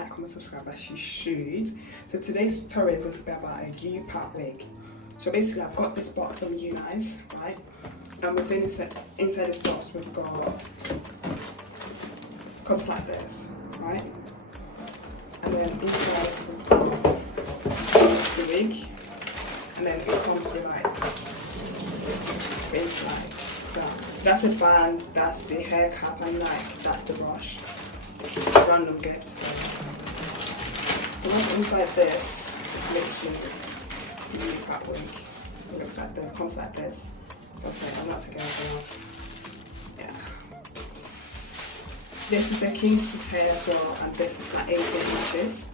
like, comment, subscribe as you should. So today's tutorial is going to be about a U-part wig. So basically I've got this box from Unice, right? And within inside this box we've got cups like this, right? And then inside we've got the wig. And then it comes with like inside. That's a band, that's the hair cap, and like that's the brush. Random gift. So what's inside this is literally the U-part wig. It looks like this, comes like this. I'm not taking anything off. Yeah. This is a kinky hair as well, and this is like 18 inches.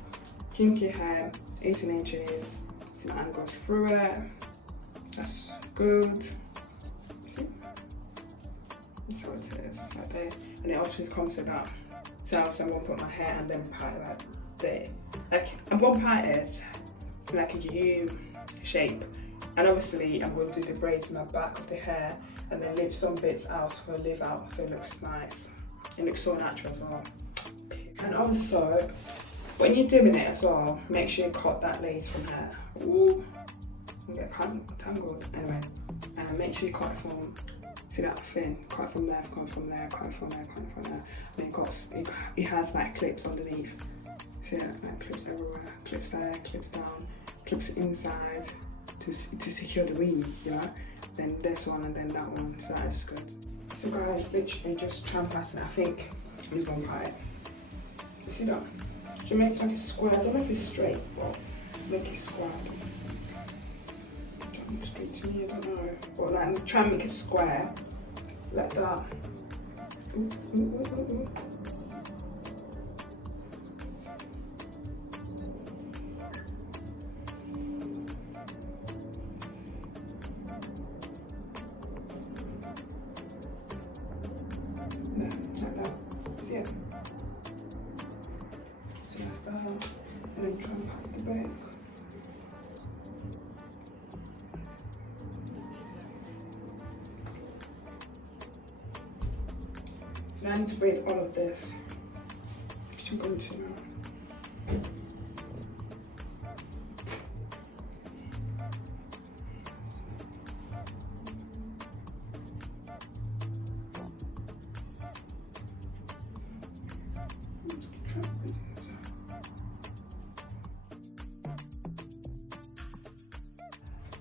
Kinky hair, 18 inches. See my hand goes through it. That's good. See? That's how it is, right there. And it obviously comes with that. So I'm going to put my hair and then part it right there. Like, I'm going to part it like a U shape. And obviously I'm going to do the braids in the back of the hair and then leave some bits out for a leave out so it looks nice. It looks so natural as well. And also, when you're doing it as well, make sure you cut that lace from here. Ooh, you get tangled. Anyway, and make sure you cut it from, see that thin, cut it from there, cut it from there, cut it from there, cut it from there. And it has like clips underneath. See that, like clips everywhere, clips there, clips down, clips inside. To secure the weave, you know, then this one and then that one, so that is good. So guys, literally just try and pattern it. I think I'm just gonna part it. See that? Should make it like a square. I don't know if it's straight, but make it square. Try and look straight to me, I don't know. But like try and make it square, like that. Ooh, ooh, ooh, ooh, ooh. See it? So that's that, and then try and pack the back. Now I need to braid all of this, which I'm going to now.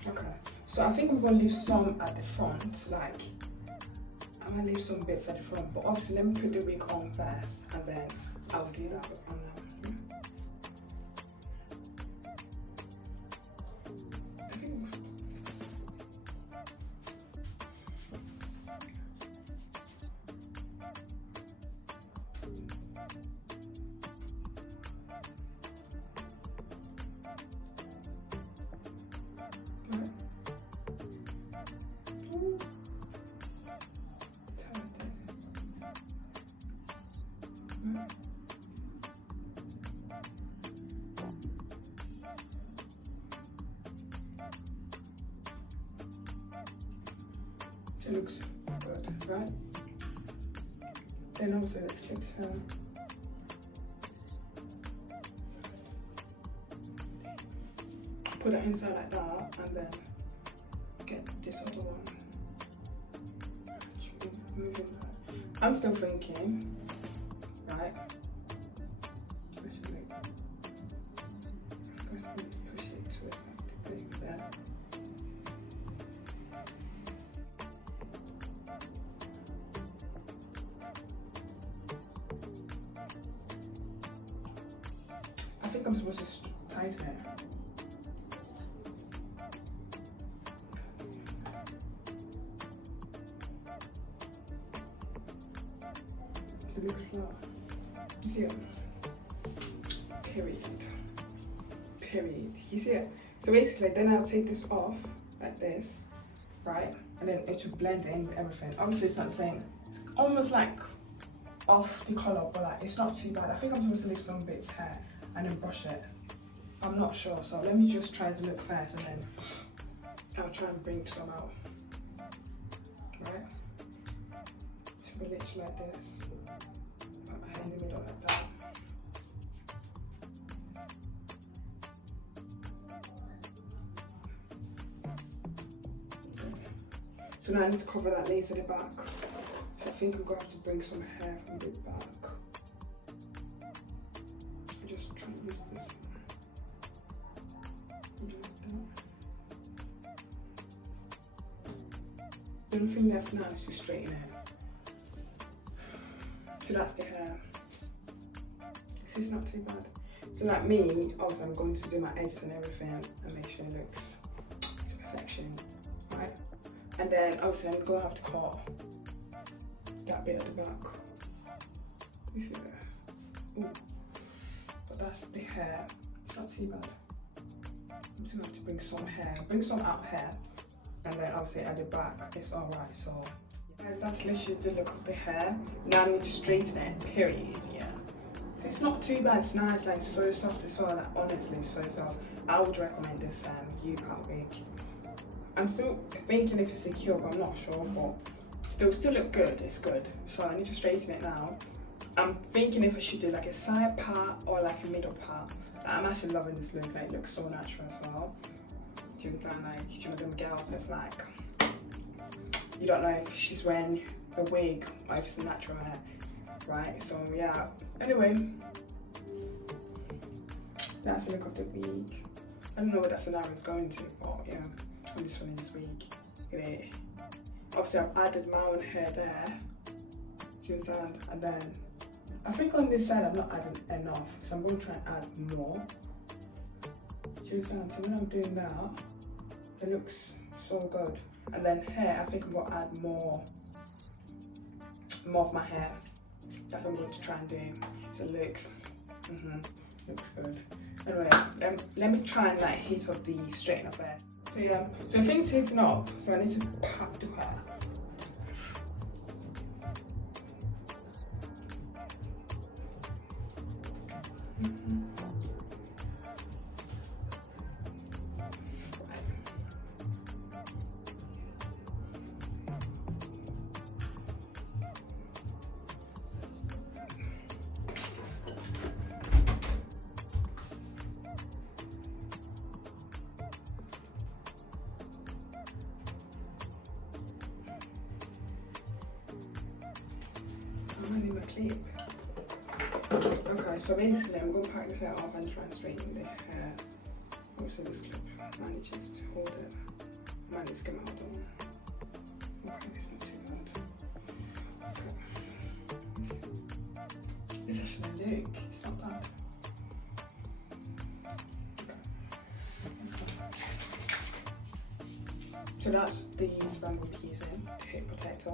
Okay, so I think I'm going to leave some at the front, like, I'm going to leave some bits at the front, but obviously let me put the wig on first, and then I'll do that on It looks good, right? Then also let's clips here. Put it inside like that and then get this other one. Move inside. I'm still thinking, right? Push it to it like the big there. I think I'm supposed to tighten it. It looks flat. You see it? Period. You see it? So basically, then I'll take this off like this, right? And then it should blend in with everything. Obviously, it's not the same. It's almost like off the colour, but like it's not too bad. I think I'm supposed to leave some bits here and then brush it. I'm not sure, so let me just try the look first and then I'll try and bring some out. Right? So we literally like this. Put my hair in the middle like that. So now I need to cover that lace at the back. So I think I'm going to have to bring some hair from the back. I just try and use this one. The only thing left now is to straighten it. So that's the hair. This is not too bad. So like me, obviously I'm going to do my edges and everything and make sure it looks to perfection, right? And then obviously I'm going to have to cut that bit at the back. You see there? Ooh. But that's the hair. It's not too bad. I'm just going to have to bring some hair, bring some out hair. And then obviously at the back, it's alright, so. Guys, that's literally the look of the hair. Now I need to straighten it, period, yeah. So it's not too bad, it's nice, like so soft as well, like honestly so soft. I would recommend this U-cut wig. I'm still thinking if it's secure, but I'm not sure, but still look good, it's good. So I need to straighten it now. I'm thinking if I should do like a side part or like a middle part. I'm actually loving this look, like it looks so natural as well. Do you understand, like, you know them girls that's like, you don't know if she's wearing a wig or if it's natural hair, right? So yeah, anyway, that's the look of the wig. I don't know what that scenario is going to, but yeah, I'm just feeling this wig. Yeah. Obviously I've added my own hair there, do you understand? And then, I think on this side I've not added enough, so I'm going to try and add more. Do you understand? So when I'm doing that, it looks so good. And then hair, I think I'm going to add more of my hair. That's what I'm going to try and do. So it looks, looks good. Anyway, let me try and like heat up the straightener first. So yeah, so I think it's heating up, so I need to pack the hair. I need my clip. Okay, so basically I'm going to pack this hair up and try and straighten the hair. Also this clip manages to hold it. Manage to get out though. Okay, it's not too bad. Okay. It's actually look, it's not bad. Okay, let's go. So that's the sponge we'll be using, the hip protector.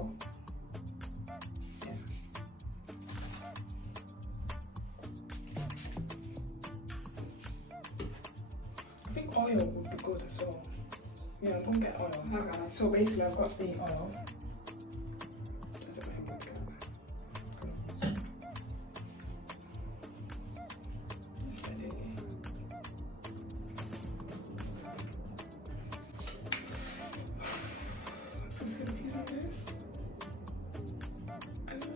I think oil would be good as well. Yeah, I'm gonna get oil. Okay, so basically I've got the oil. That's a very good one. Just let it. I'm so scared of using this. I know.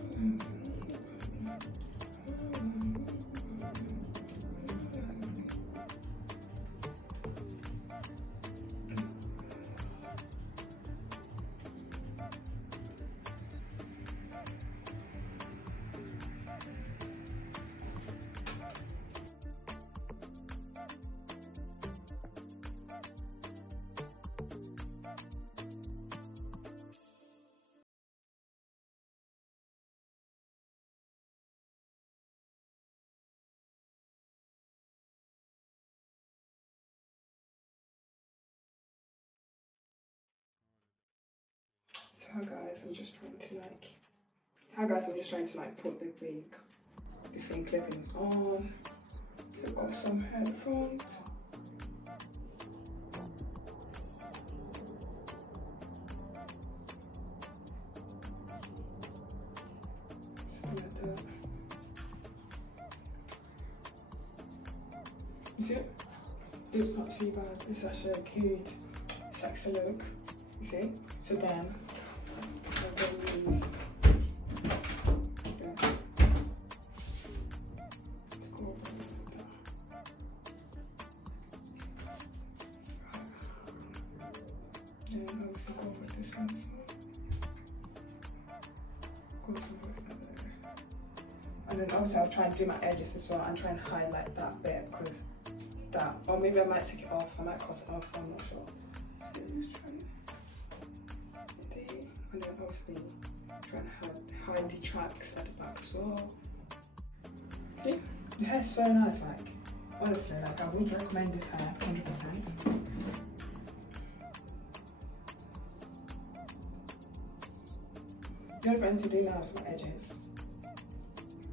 So hi guys, I'm just trying to like put the wig, the thing clippings on. So I've got some hair in front. Something like that. You see it? It's not too bad. This is actually a cute, sexy look. You see? So then I'm going to use to go over like that. Right. And obviously go over this one as well. And then obviously I'll try and do my edges as well and try and highlight that bit because that, or maybe I might take it off, I might cut it off, I'm not sure. So just try and then obviously try and hide the tracks at the back as well. See, the hair is so nice, like honestly, like I would recommend this hair 100%. The only thing I need to do now is my edges.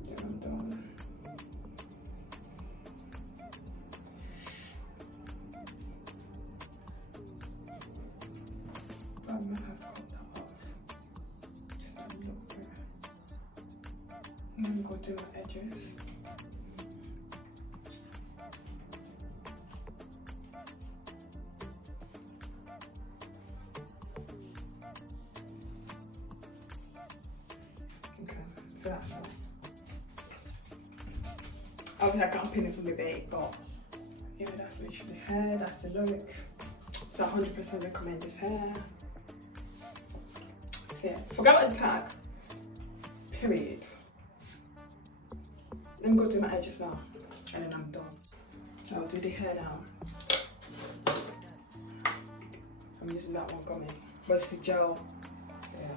Then I'm done. I might have to cut that off. Just a little bit. And then go do my edges. So that's all. Obviously I can't pin it from the bait, but yeah, that's literally the hair, that's the look. So I 100% recommend this hair. So yeah, forget about the tag. Period. Let me go do my edges now, and then I'm done. So I'll do the hair now. I'm using that one gummy, but it's the gel. So yeah.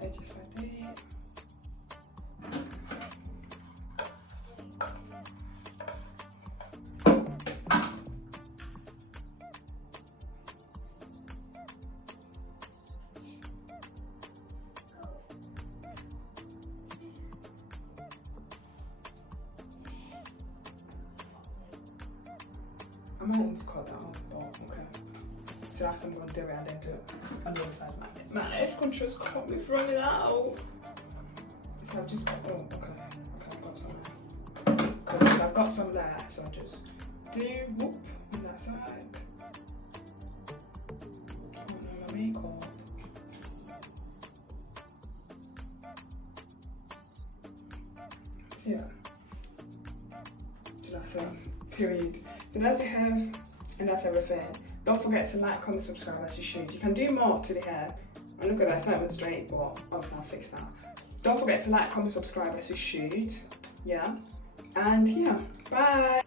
Edges like that. I might need to cut that off, but okay. So that's I'm going to do it and then do it on the other side. My edge control's cut me running out. So I've just got, oh, okay, I've got some there. Because I've got some there, so I'll just do whoop on that side. Oh no, my makeup. So yeah. So that's a period. So that's the hair and that's everything. Don't forget to like, comment, subscribe as you should. You can do more to the hair. And look at that, it's not even straight, but obviously I'll fix that. Don't forget to like, comment, subscribe as you should. Yeah. And yeah, bye.